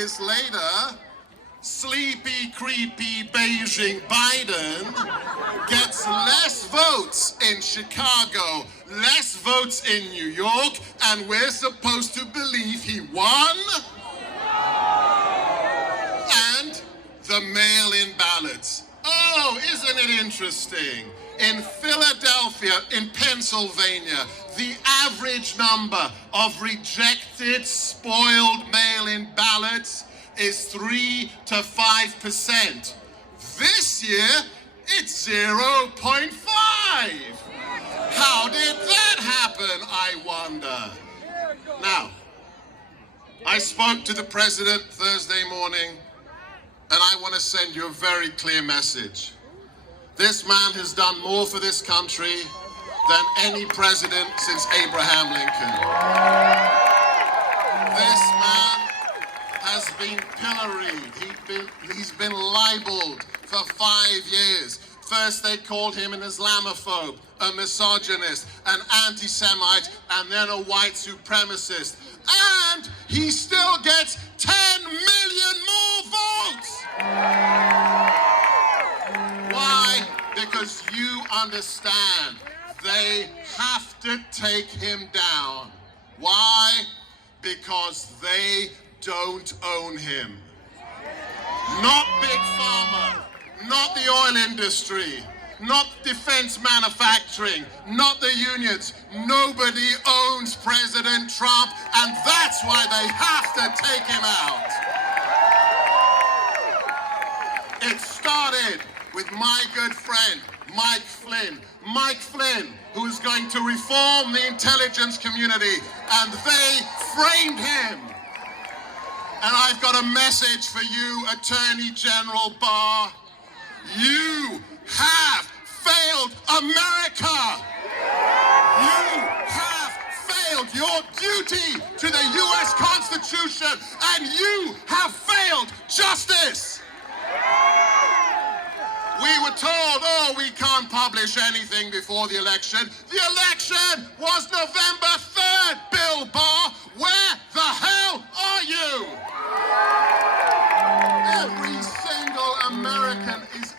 years later, sleepy, creepy Beijing Biden gets less votes in Chicago, less votes in New York, and we're supposed to believe he won? And the mail-in ballots. Oh, isn't it interesting? In Philadelphia, in Pennsylvania, the average number of rejected, spoiled mail-in ballots is 3 to 5%. This year, it's 0.5. How did that happen, I wonder? Now, I spoke to the president Thursday morning, and I want to send you a very clear message. This man has done more for this country than any president since Abraham Lincoln. This man has been pilloried. He's been libeled for 5 years. First they called him an Islamophobe, a misogynist, an anti-Semite, and then a white supremacist. And he still gets 10 million more votes! Why? Because you understand, they have to take him down. Why? Because they don't own him. Not Big Pharma, not the oil industry, not defense manufacturing, not the unions. Nobody owns President Trump, and that's why they have to take him out. It started with my good friend, Mike Flynn. Mike Flynn, who is going to reform the intelligence community, and they framed him. And I've got a message for you, Attorney General Barr. You have failed America. You have failed your duty to the U.S. Constitution, and you have failed justice. We were told, oh, we can't publish anything before the election. The election was November 3rd, Bill Barr. Where the hell are you? Every single American is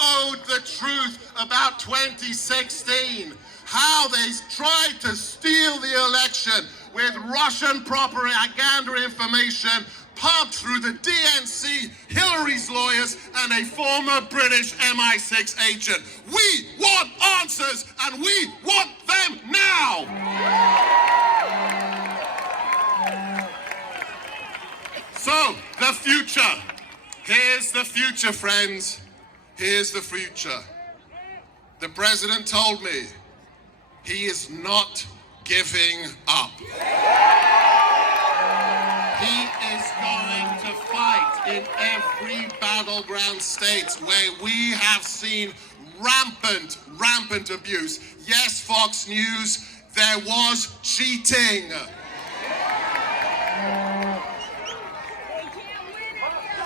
owed the truth about 2016. How they tried to steal the election with Russian propaganda information pumped through the DNC, Hillary's lawyers, and a former British MI6 agent. We want answers, and we want them now! So, the future. Here's the future, friends. Here's the future. The president told me he is not giving up. He is going to fight in every battleground states where we have seen rampant abuse. Yes, Fox News, there was cheating.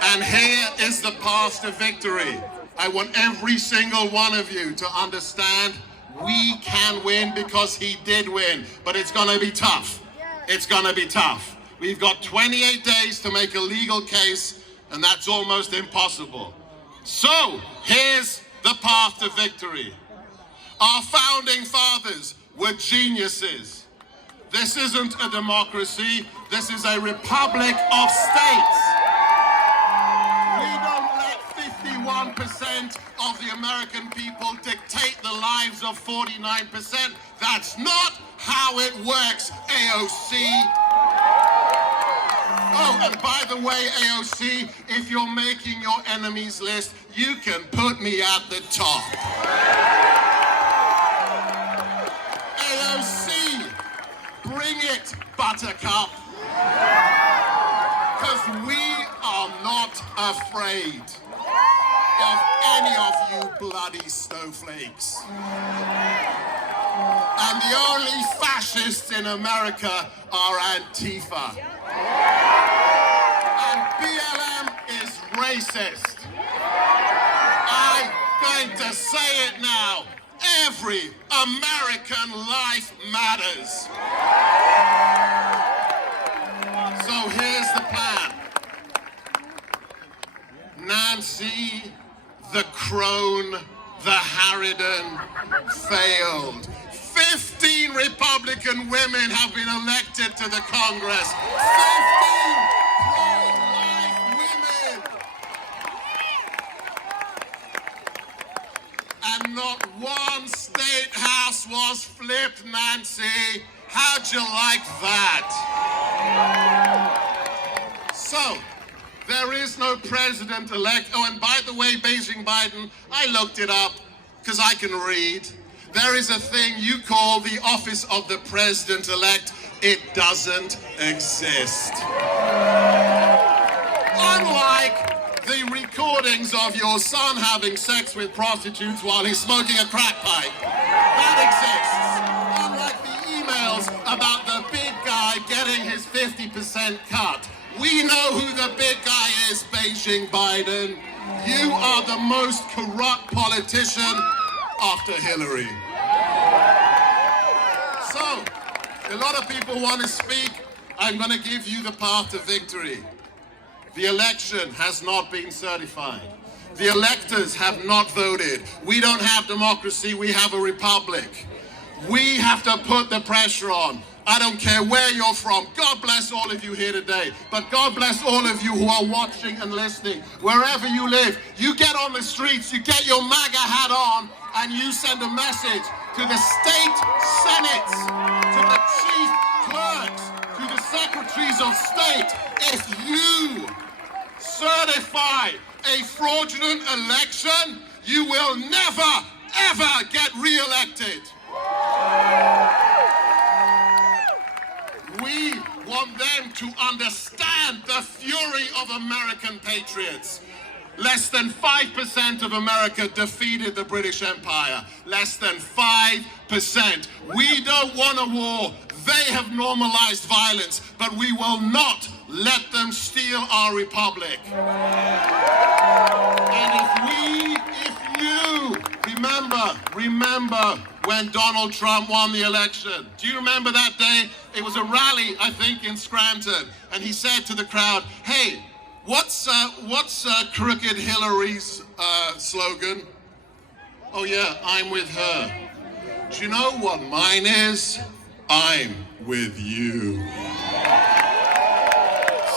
And here is the path to victory. I want every single one of you to understand we can win because he did win, but it's gonna be tough. It's gonna be tough. We've got 28 days to make a legal case, and that's almost impossible. So, here's the path to victory. Our founding fathers were geniuses. This isn't a democracy, this is a republic of states. We don't let 51% of the American people dictate the lives of 49%. That's not how it works, AOC. Oh, and by the way, AOC, if you're making your enemies list, you can put me at the top. AOC, bring it, Buttercup. Because we are not afraid of any of you bloody snowflakes. And the only fascists in America are Antifa. And BLM is racist. I'm going to say it now. Every American life matters. So here's Here's the plan. Nancy, the crone, the harridan, failed. 15 Republican women have been elected to the Congress. 15 pro-life women. And not one state house was flipped, Nancy. How'd you like that? So, there is no president-elect. Oh, and by the way, Beijing Biden, I looked it up because I can read. There is a thing you call the office of the president-elect. It doesn't exist. Unlike the recordings of your son having sex with prostitutes while he's smoking a crack pipe. That exists. Unlike the emails about the big guy getting his 50% cut. We know who the big guy is, Beijing Biden. You are the most corrupt politician after Hillary. So, a lot of people want to speak. I'm going to give you the path to victory. The election has not been certified. The electors have not voted. We don't have democracy, we have a republic. We have to put the pressure on. I don't care where you're from. God bless all of you here today. But God bless all of you who are watching and listening. Wherever you live, you get on the streets, you get your MAGA hat on, and you send a message to the state senates, to the chief clerks, to the secretaries of state. If you certify a fraudulent election, you will never, ever get re-elected. We want them to understand the fury of American patriots. Less than 5% of America defeated the British Empire. Less than 5%. We don't want a war. They have normalized violence, but we will not let them steal our republic. And if you remember when Donald Trump won the election. Do you remember that day? It was a rally, I think, in Scranton, and he said to the crowd, "Hey, what's Crooked Hillary's slogan?" "Oh yeah, I'm with her." "Do you know what mine is? I'm with you."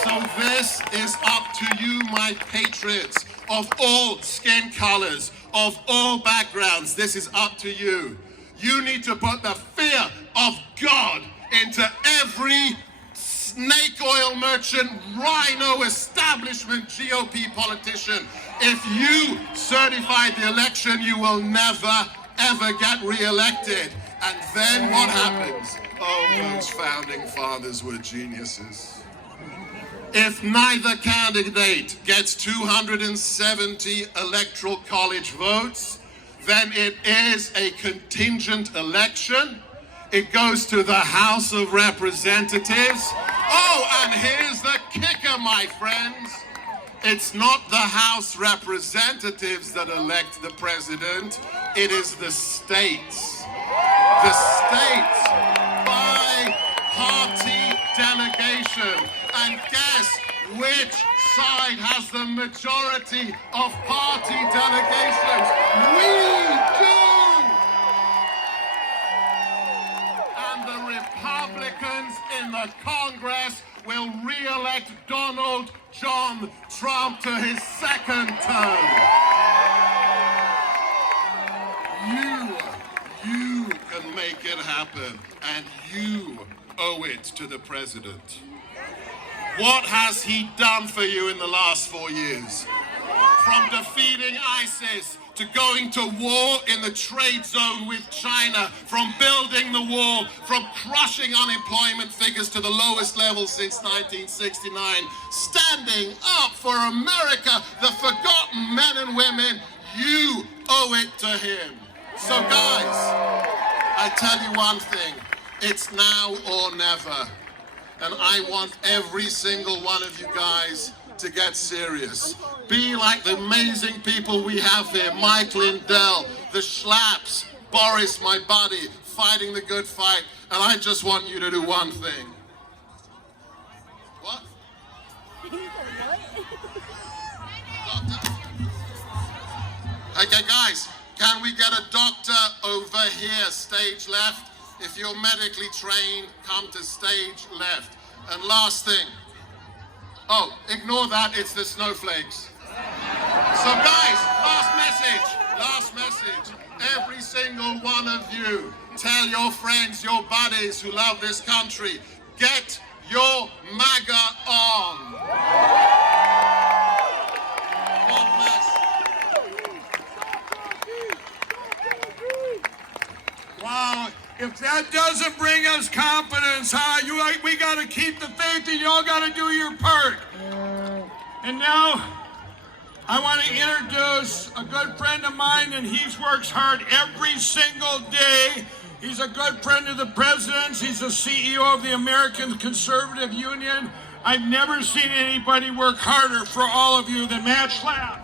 So this is up to you, my patriots, of all skin colors, of all backgrounds. This is up to you. You need to put the fear of God into every snake oil merchant, rhino establishment GOP politician. If you certify the election, you will never, ever get re-elected. And then what happens? Oh, those founding fathers were geniuses. If neither candidate gets 270 electoral college votes, then it is a contingent election. It goes to the House of Representatives. Oh, and here's the kicker, my friends. It's not the House Representatives that elect the president. It is the states. The states by party delegation. And guess which side has the majority of party delegations? We do! And the Republicans in the Congress will re-elect Donald John Trump to his second term. You can make it happen, and you owe it to the president. What has he done for you in the last 4 years? From defeating ISIS to going to war in the trade zone with China, from building the wall, from crushing unemployment figures to the lowest level since 1969, standing up for America, the forgotten men and women, you owe it to him. So guys, I tell you one thing, it's now or never. And I want every single one of you guys to get serious. Be like the amazing people we have here. Mike Lindell, the Schlaps, Boris, my buddy, fighting the good fight. And I just want you to do one thing. What? Okay, guys, can we get a doctor over here, stage left? If you're medically trained, come to stage left. And last thing, oh, ignore that, it's the snowflakes. So guys, last message. Every single one of you, tell your friends, your buddies who love this country, get your MAGA on. God bless. Wow, if that doesn't bring us confidence, we got to keep the faith and you all got to do your part. And now, I want to introduce a good friend of mine, and he works hard every single day. He's a good friend of the president's. He's the CEO of the American Conservative Union. I've never seen anybody work harder for all of you than Matt Schlapp.